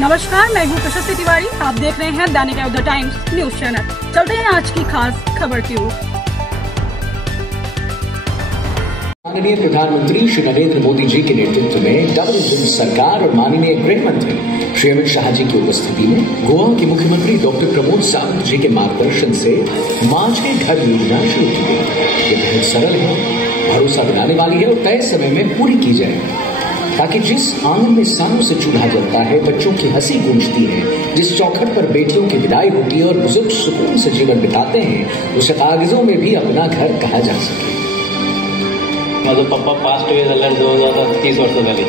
नमस्कार, मैं हूँ प्रशस्ति तिवारी। आप देख रहे हैं दैनिक द टाइम्स न्यूज चैनल। चलते हैं आज की खास खबर की ओर। माननीय प्रधानमंत्री श्री नरेंद्र मोदी जी के नेतृत्व में डबल इंजन सरकार और माननीय गृह मंत्री श्री अमित शाह जी की उपस्थिति में गोवा के मुख्यमंत्री डॉक्टर प्रमोद सावंत जी के मार्गदर्शन से मांझ के घर योजना शुरू की गई। ये बहुत सरल है, भरोसा दिलाने वाली है और तय समय में पूरी की जाए, ताकि जिस आंगन में सालों से चूल्हा जलता है, बच्चों की हंसी गूंजती है, जिस चौखट पर बेटियों की विदाई होती है और बुजुर्ग सुकून से जीवन बिताते हैं, उसे कागजों में भी अपना घर कहा जा सके। माझो पप्पा पास्ट वे जाल्यार 2030 वर्सां जाली।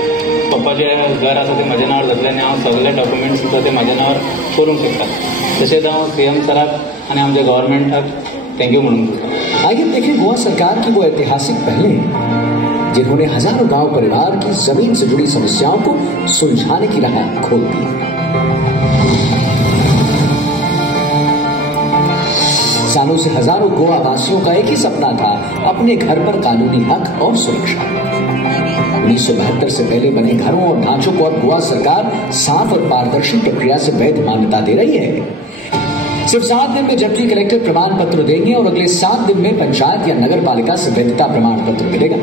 पप्पा जे घर आसा तें म्हाज्या नांवार जातलें आनी हांव सगळे डॉक्युमेंट्स आसा ते म्हाज्या नांवार करूंक शकता। तशेंच हांव सीएम सराक आनी आमच्या गव्हर्नमेंटाक थँक्यू म्हणूंक सोदता। आइए देखें गोवा सरकार की वो ऐतिहासिक पहलें जिन्होंने हजारों गांव परिवार की जमीन से जुड़ी समस्याओं को सुलझाने की राह खोल दी। सालों से हजारों गोवा वासियों का एक ही सपना था, अपने घर पर कानूनी हक और सुरक्षा। 1972 से पहले बने घरों और ढांचों को अब गोवा सरकार साफ और पारदर्शी प्रक्रिया से वैध मान्यता दे रही है। सिर्फ 7 दिन में जबकि कलेक्टर प्रमाण पत्र देंगे और अगले 7 दिन में पंचायत या नगर पालिका से वैधता प्रमाण पत्र मिलेगा।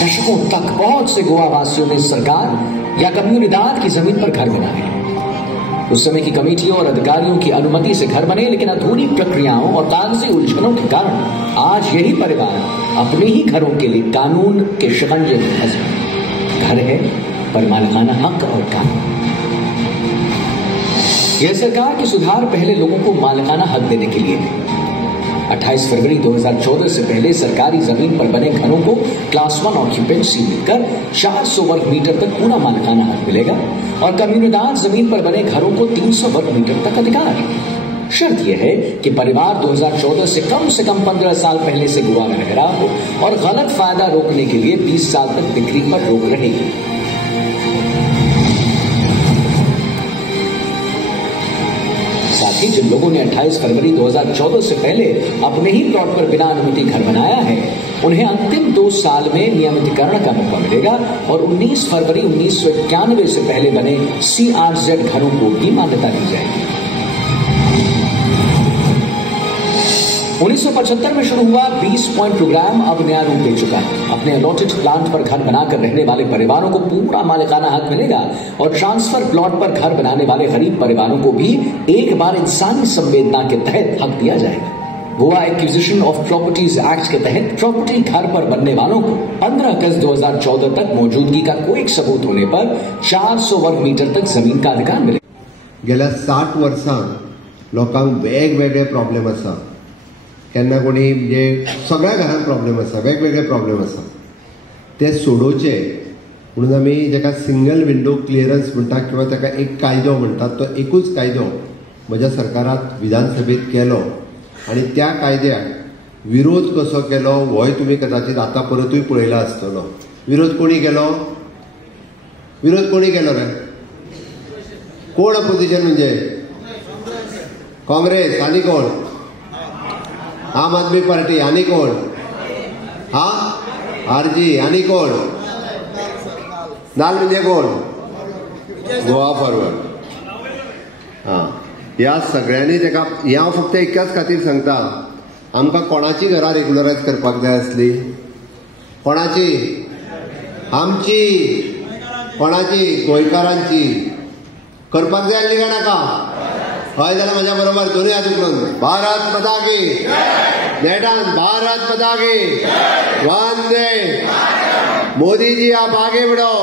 दशकों तक बहुत से गोवा वासियों ने सरकार या कम्युनिदाद की जमीन पर घर बनाए। उस समय की कमेटियों और अधिकारियों की अनुमति से घर बने, लेकिन अधूरी प्रक्रियाओं और कागजी उलझनों के कारण आज यही परिवार अपने ही घरों के लिए कानून के शिकंजे में फंस गए। घर है पर मालिकाना हक और कानून। यह सरकार के सुधार पहले लोगों को मालिकाना हक देने के लिए थे। 28 फरवरी 2014 से पहले सरकारी जमीन पर बने घरों को क्लास 1 ऑक्यूपेंसी मिलकर 400 वर्ग मीटर तक पूरा मालिकाना हक मिलेगा और कम्युनिदाद जमीन पर बने घरों को 300 वर्ग मीटर तक अधिकार। शर्त यह है कि परिवार 2014 से कम 15 साल पहले से गोवा में रह रहा हो और गलत फायदा रोकने के लिए 20 साल तक बिक्री पर रोक रहेगी। साथ ही जिन लोगों ने 28 फरवरी 2014 से पहले अपने ही प्लॉट पर बिना अनुमति घर बनाया है, उन्हें अंतिम 2 साल में नियमितीकरण का मौका मिलेगा और 19 फरवरी 1991 से पहले बने CRZ घरों को भी मान्यता दी जाएगी। 1975 में शुरू हुआ 20 पॉइंट प्रोग्राम अब नया रूप ले चुका है। अपने अलॉटेड प्लांट पर घर बनाकर रहने वाले परिवारों को पूरा मालिकाना हक मिलेगा और ट्रांसफर प्लॉट पर घर बनाने वाले गरीब परिवारों को भी एक बार इंसानी संवेदना के तहत हक दिया जाएगा। Goa acquisition of properties act के तहत प्रॉपर्टी घर पर बनने वालों को 15 अगस्त 2014 तक मौजूदगी का कोई सबूत होने पर 400 वर्ग मीटर तक जमीन का अधिकार मिलेगा। गेल्या 60 वर्सां लोकांक वेगवेगळे प्रॉब्लेम आसा। केन्ना कोणी म्हणजे सगळ्या घरांत प्रॉब्लेम आसा, वेगवेगळे प्रॉब्लेम आसा, ते सोडोवचे म्हणून आमी जेका सिंगल विंडो क्लियरन्स म्हणटात किंवा ताका एक कायदो म्हणटात, तो एकूच कायदो म्हज्या सरकारात विधानसभेत केलो आनी त्या कायद्याक विरोध कसो केलो होय तुमी कदाचित आतां परतूय पळयला आसतलो। विरोध कोणी केलो? विरोध कोणी केलो रे? कोण अपोजिशन म्हणजे? काँग्रेस आनी कोण? आम आदमी पार्टी आनी कोण? आरजी आनी कोण? नाल म्हणजे कोण? गोवा फॉरवर्ड। ह्या सगळ्यांनी तेका हांव फक्त एकाच खातीर सांगता, आमकां कोणाची घरां रेग्युलरायज करपाक जाय आसली? कोणाची? आमची? कोणाची? गोंयकारांची करपाक जाय आसली काय नाका? हय जाल्यार म्हज्या बरोबर दोनूय हात उखलून भारत माता की नेटान भारत माता की वंदे मोदीजी आप आगे बढ़ो।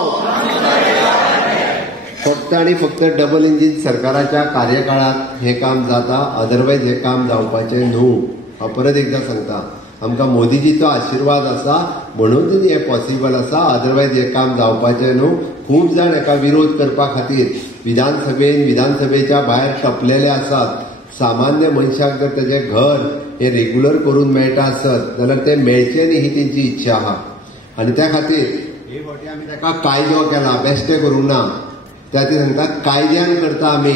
फक्त आणि फक्त डबल इंजिन सरकाराच्या कार्यकाळात हे काम जाता, अदरवायज हे काम जावपाचें न्हू। हांव परत एकदा सांगता, आमकां मोदीजीचो आशिर्वाद आसा म्हणून हे पॉसिबल आसा, अदरवायज हे काम जावपाचें न्हू। खूब जाण हेका विरोध करपा खातीर विधानसभेच्या भायर टपलेले आसात। सामान्य मनशाक जर तेजे घर हे रेग्युलर करून मेळटा आसत जाल्यार ते मेळचें न्ही ही तेंची इच्छा आहा आनी त्या खातीर हे फावटी आमी ताका कायदो केला, बेश्टे करूंक ना। त्या खातीर सांगता कायद्यान करता आमी,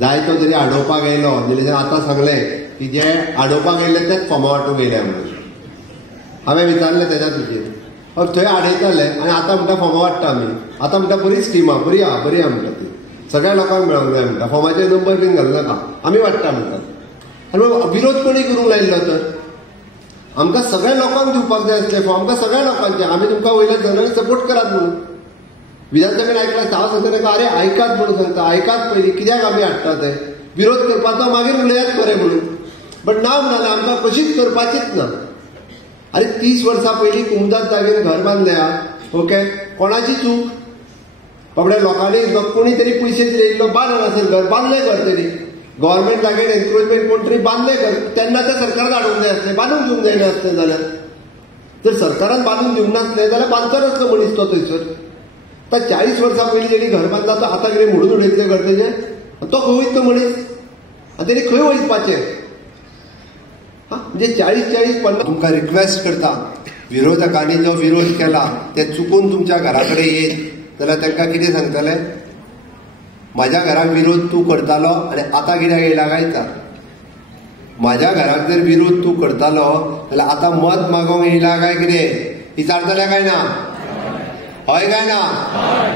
जाय तो जरी आडोवपाक येयलो जाल्यार आतां सांगलें की जे आडोवपाक येयले तेच फोमा वांटूंक येयल्या म्हणून। हांवें विचारलें तेज्या खातीर थंय आडयताले आनी आतां म्हणटा फॉर्मां वाडटा आमी. आतां म्हणटा बरी स्किमा बरी आहा म्हणटा ती सगळ्या लोकांक मेळोंक जाय म्हणटा. फॉर्माचे नंबर बीन घालूं नाका आमी वाडटा म्हणटात. आनी विरोध कोणी करूंक लायिल्लो तर आमकां सगळ्या लोकांक दिवपाक जाय आसले फॉर्म. आमकां सगळ्या लोकांचे आमी तुमकां वयल्या जनांनी सपोर्ट करात म्हणून. विधानसभेन आयकला हांव सांगता ताका अरे आयकात म्हणून सांगता. आयकात पयलीं कित्याक आमी हाडटा ते विरोध करपाचो मागीर उलयात बरें म्हणून. बट ना म्हणले आमकां कशीच करपाचीच ना. अरे 30 वर्सां पयलीं कुमदाद जागेर घर बांदल्या ओके कोणाची चूक बाबड्या लोकांनी कोणी तरी पयशे दिल्लो बांदून असेल घर बांदलें घर तरी गव्हर्मेंट जागेर एन्क्रोचमेंट कोण तरी बांदलें घर तेन्ना ते सरकारान हाडूंक जाय आसलें बांदूंक दिवंक जायना आसलें जाल्यार. जर सरकारान बांदून दिवंक नासलें जाल्यार बांदचो नासलो मनीस तो थंयसर. आतां 40 वर्सां पयलीं जेणी घर बांदता तो आतां कितें मोडून उडयतलें घर तेजें तो खंय वयता मनीस आनी तेणी खंय वचपाचें. म्हणजे 40-50 तुमकां रिक्वेस्ट करता विरोधकांनी जो विरोध केला ते चुकून तुमच्या घरा कडेन येत जाल्यार तांकां कितें सांगतले म्हाज्या घराक विरोध तूं करतालो आनी आतां कित्याक येयला काय तर. म्हाज्या घराक जर विरोध तूं करतालो जाल्यार आतां मत मागोवंक येयला काय कितें विचारतले काय ना. हय काय ना.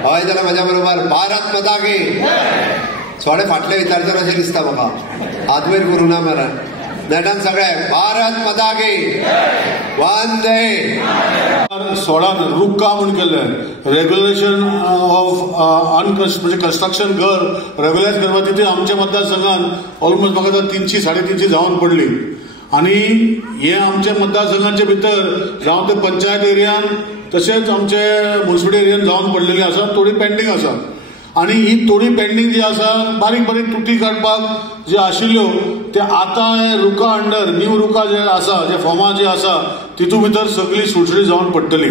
हय जाल्यार म्हाज्या बरोबर भारत माता की. थोडे फाटले विचारतना अशें दिसता म्हाका हात वयर करूं ना मरे नेटान सगळे भारत माता की वंदे. 16 रुक्का म्हणून केल्लें रेग्युलेशन ऑफ म्हणजे कन्स्ट्रक्शन घर रेग्युलायज करपा तिथे आमच्या मतदारसंघात ऑलमोस्ट म्हाका 300-350 जावन पडली. आनी हे आमच्या मतदारसंघाचे भितर जावं ते पंचायत एरियान तशेंच आमचे म्युनिसिपालिटी एरियान जावन पडलेली आसा थोडी पेंडींग आसा. आनी ही थोडी पेंडींग जी आसा बारीक बारीक तुटी काडपाक जे आशिल्ल्यो ते आतां हे रुका अंडर न्यू रुका जे आसा जे फॉर्मां जे आसा तितू भितर सगळी सुटसुटीत जावन पडटली.